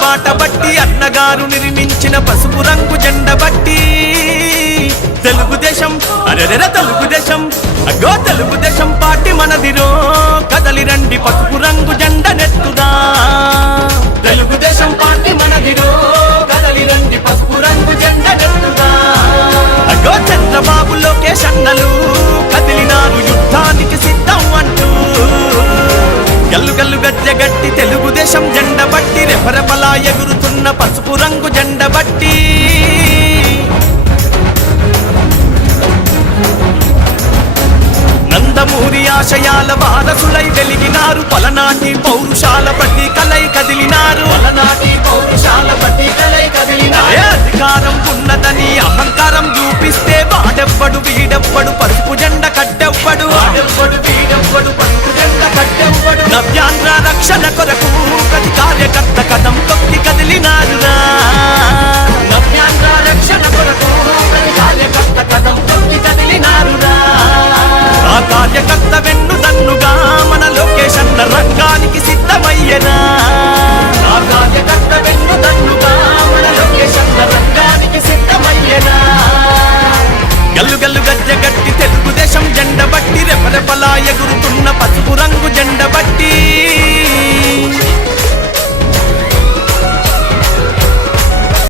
బాట బట్టి అన్నగారు నిర్మించిన పసుపు రంగు జెండ బట్టి తెలుగుదేశం అరెరెర తెలుగుదేశం అగో తెలుగుదేశం పార్టీ మనదిరో కదలి రండి పసుపు రంగు జెండ నెత్తుదా తెలుగుదేశం పార్టీ మనదిరో కదలి రండి పసుపు రంగు జెండ నెత్తుదా అగో చంద్రబాబు లోకేష్ అన్నలు కదిలినారు యుద్ధానికి సిద్ధం అంటూ గల్లు గల్లు గజ్జె గట్టి తెలుగుదేశం జెండ